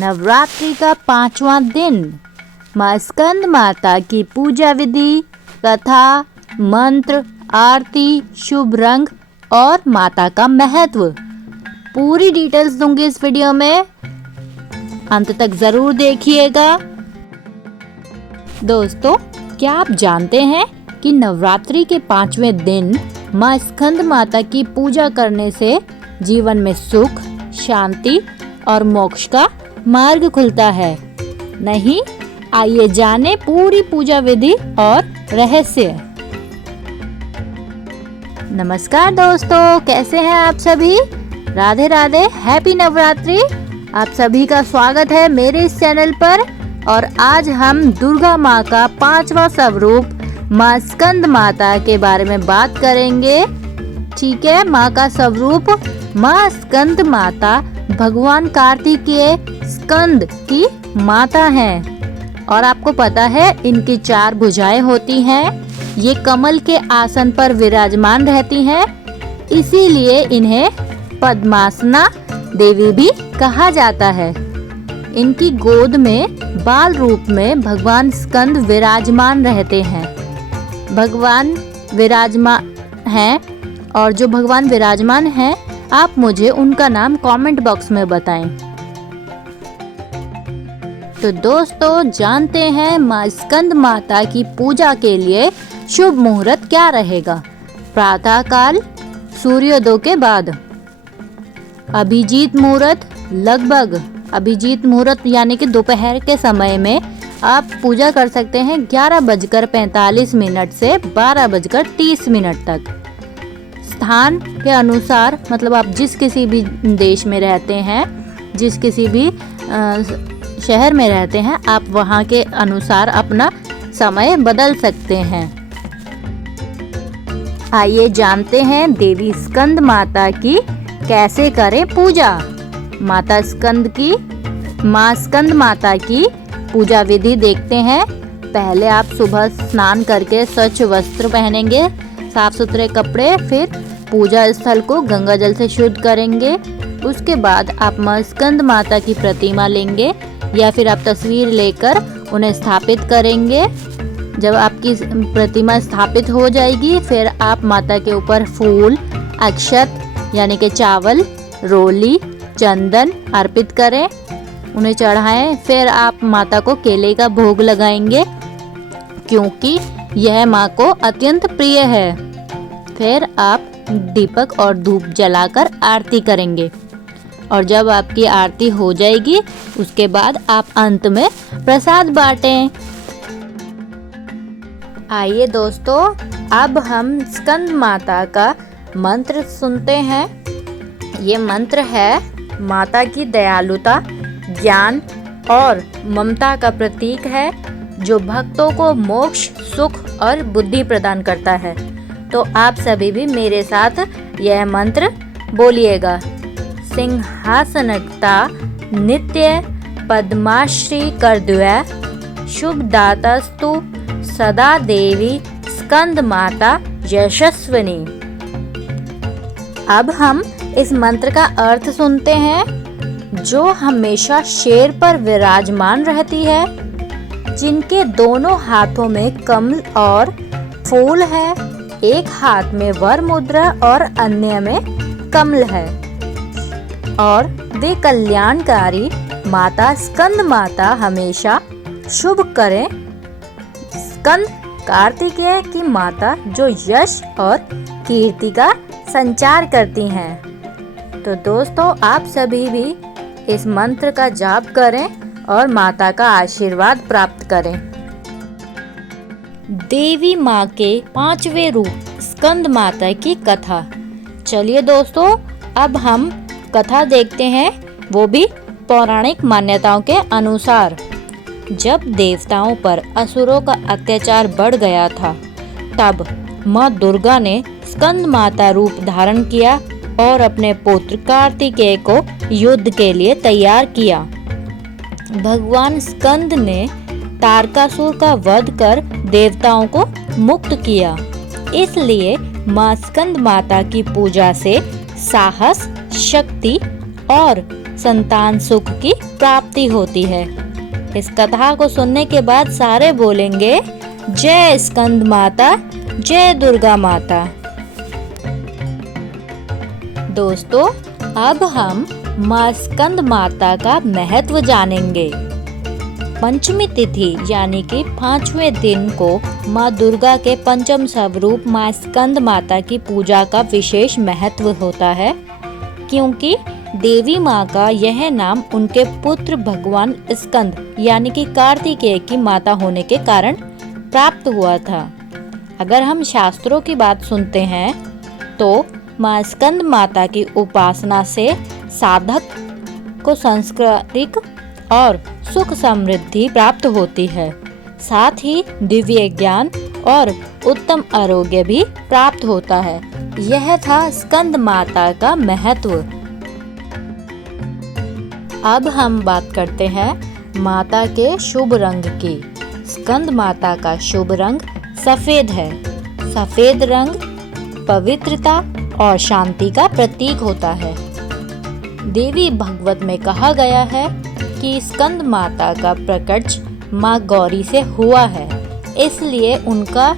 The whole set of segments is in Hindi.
नवरात्रि का 5वां दिन। माँ स्कंद माता की पूजा विधि, कथा, मंत्र, आरती, शुभ रंग और माता का महत्व पूरी डिटेल्स दूंगी इस वीडियो में, अंत तक जरूर देखिएगा। दोस्तों, क्या आप जानते हैं कि नवरात्रि के 5वें दिन माँ स्कंद माता की पूजा करने से जीवन में सुख, शांति और मोक्ष का मार्ग खुलता है? नहीं, आइए जाने पूरी पूजा विधि और रहस्य। नमस्कार दोस्तों, कैसे हैं आप सभी? राधे राधे, हैप्पी नवरात्रि। आप सभी का स्वागत है मेरे इस चैनल पर। और आज हम दुर्गा माँ का 5वां स्वरूप माँ स्कंद माता के बारे में बात करेंगे। ठीक है, माँ का स्वरूप माँ स्कंद माता भगवान कार्तिकेय स्कंद की माता हैं और आपको पता है इनकी 4 भुजाएं होती हैं। ये कमल के आसन पर विराजमान रहती हैं, इसीलिए इन्हें पद्मासना देवी भी कहा जाता है। इनकी गोद में बाल रूप में भगवान स्कंद विराजमान रहते हैं। भगवान विराजमान हैं और जो भगवान विराजमान हैं, आप मुझे उनका नाम कमेंट बॉक्स में बताएं। तो दोस्तों, जानते हैं माँ स्कंद माता की पूजा के लिए शुभ मुहूर्त क्या रहेगा। प्रातः काल सूर्योदय के बाद। अभिजीत मुहूर्त लगभग अभिजीत मुहूर्त यानी कि दोपहर के समय में आप पूजा कर सकते हैं 11:45 से 12:30 तक। स्थान के अनुसार, मतलब आप जिस किसी भी देश में रहते हैं, जिस किसी भी शहर में रहते हैं, आप वहाँ के अनुसार अपना समय बदल सकते हैं। आइए जानते हैं देवी स्कंद माता की कैसे करें पूजा। माँ स्कंद माता की पूजा विधि देखते हैं। पहले आप सुबह स्नान करके स्वच्छ वस्त्र पहनेंगे, साफ सुथरे कपड़े, फिर पूजा स्थल को गंगा जल से शुद्ध करेंगे। उसके बाद आप माँ स्कंद माता की प्रतिमा लेंगे या फिर आप तस्वीर लेकर उन्हें स्थापित करेंगे। जब आपकी प्रतिमा स्थापित हो जाएगी, फिर आप माता के ऊपर फूल, अक्षत यानी कि चावल, रोली, चंदन अर्पित करें, उन्हें चढ़ाएं। फिर आप माता को केले का भोग लगाएंगे क्योंकि यह माँ को अत्यंत प्रिय है। फिर आप दीपक और धूप जलाकर आरती करेंगे और जब आपकी आरती हो जाएगी, उसके बाद आप अंत में प्रसाद बांटें। आइए दोस्तों, अब हम स्कंद माता का मंत्र सुनते हैं। ये मंत्र है माता की दयालुता, ज्ञान और ममता का प्रतीक है, जो भक्तों को मोक्ष, सुख और बुद्धि प्रदान करता है। तो आप सभी भी मेरे साथ यह मंत्र बोलिएगा। सिंहासनता नित्य पद्माश्री करद्वय, शुभ दातास्तु सदा देवी स्कंद माता यशस्विनी। अब हम इस मंत्र का अर्थ सुनते हैं। जो हमेशा शेर पर विराजमान रहती है, जिनके दोनों हाथों में कमल और फूल है, एक हाथ में वर मुद्रा और अन्य में कमल है, और वे कल्याणकारी माता स्कंद माता हमेशा शुभ करें। स्कंद कार्तिकेय की माता जो यश और कीर्ति का संचार करती हैं। तो दोस्तों, आप सभी भी इस मंत्र का जाप करें और माता का आशीर्वाद प्राप्त करें। देवी माँ के 5वें रूप स्कंद माता की कथा। चलिए दोस्तों, अब हम कथा देखते हैं, वो भी पौराणिक मान्यताओं के अनुसार। जब देवताओं पर असुरों का अत्याचार बढ़ गया था, तब माँ दुर्गा ने स्कंद माता रूप धारण किया और अपने पुत्र कार्तिकेय को युद्ध के लिए तैयार किया। भगवान स्कंद ने तारकासुर का वध कर देवताओं को मुक्त किया। इसलिए माँ स्कंद माता की पूजा से साहस, शक्ति और संतान सुख की प्राप्ति होती है। इस कथा को सुनने के बाद सारे बोलेंगे जय स्कंद माता, जय दुर्गा माता। दोस्तों, अब हम माँ स्कंद माता का महत्व जानेंगे। पंचमी तिथि यानी कि 5वें दिन को माँ दुर्गा के पंचम स्वरूप माँ स्कंद माता की पूजा का विशेष महत्व होता है, क्योंकि देवी माँ का यह नाम उनके पुत्र भगवान स्कंद यानी कि कार्तिकेय की माता होने के कारण प्राप्त हुआ था। अगर हम शास्त्रों की बात सुनते हैं तो माँ स्कंद माता की उपासना से साधक को सांस्कृतिक और सुख समृद्धि प्राप्त होती है, साथ ही दिव्य ज्ञान और उत्तम आरोग्य भी प्राप्त होता है। यह था स्कंद माता का महत्व। अब हम बात करते हैं माता के शुभ रंग की। स्कंद माता का शुभ रंग सफेद है। सफेद रंग पवित्रता और शांति का प्रतीक होता है। देवी भागवत में कहा गया है कि स्कंद माता का प्रकट माँ गौरी से हुआ है, इसलिए उनका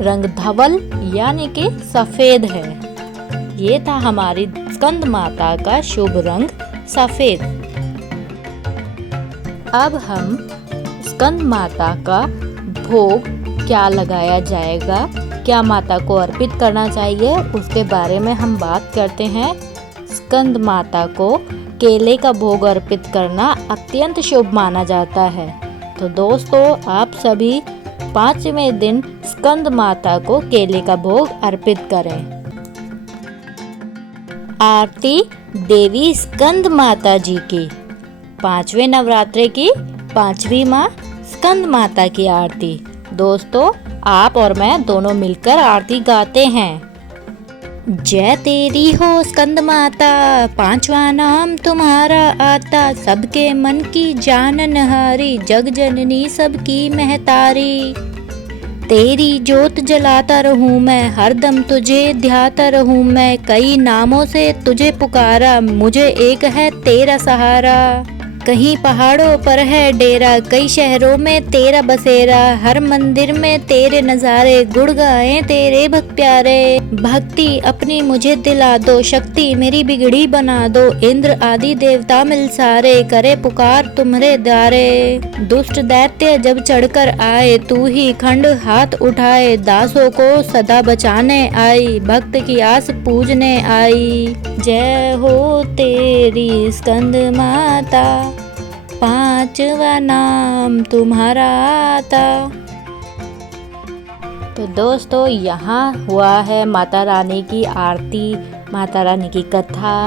रंग धवल यानी कि सफेद है। ये था हमारी स्कंद माता का शुभ रंग सफेद। अब हम स्कंद माता का भोग क्या लगाया जाएगा, क्या माता को अर्पित करना चाहिए, उसके बारे में हम बात करते हैं। स्कंद माता को केले का भोग अर्पित करना अत्यंत शुभ माना जाता है। तो दोस्तों, आप सभी 5वें दिन स्कंद माता को केले का भोग अर्पित करें। आरती देवी स्कंद माता जी की। 5वें नवरात्रे की 5वीं माँ स्कंद माता की आरती। दोस्तों, आप और मैं दोनों मिलकर आरती गाते हैं। जय तेरी हो स्कंद माता, 5वां नाम तुम्हारा आता, सबके मन की जाननहारी, जग जननी सबकी महतारी। तेरी जोत जलाता रहूं मैं, हरदम तुझे ध्याता रहूं मैं, कई नामों से तुझे पुकारा, मुझे एक है तेरा सहारा। कहीं पहाड़ों पर है डेरा, कई शहरों में तेरा बसेरा, हर मंदिर में तेरे नजारे, गुण गाए तेरे भक्त प्यारे। भक्ति अपनी मुझे दिला दो, शक्ति मेरी बिगड़ी बना दो, इंद्र आदि देवता मिल सारे, करे पुकार तुम्हारे द्वारे। दुष्ट दैत्य जब चढ़कर आए, तू ही खंड हाथ उठाए, दासों को सदा बचाने आई, भक्त की आस पूजने आई। जय हो तेरी स्कंद माता, 5वां नाम तुम्हारा आता। तो दोस्तों, यहाँ हुआ है माता रानी की आरती, माता रानी की कथा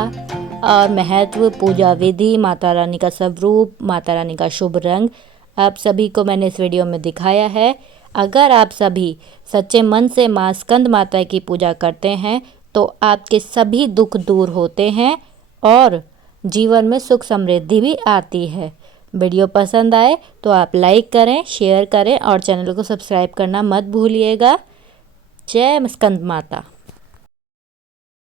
और महत्व, पूजा विधि, माता रानी का स्वरूप, माता रानी का शुभ रंग आप सभी को मैंने इस वीडियो में दिखाया है। अगर आप सभी सच्चे मन से माँ स्कंद माता की पूजा करते हैं तो आपके सभी दुख दूर होते हैं और जीवन में सुख समृद्धि भी आती है। वीडियो पसंद आए तो आप लाइक करें, शेयर करें और चैनल को सब्सक्राइब करना मत भूलिएगा। जय स्कंद माता।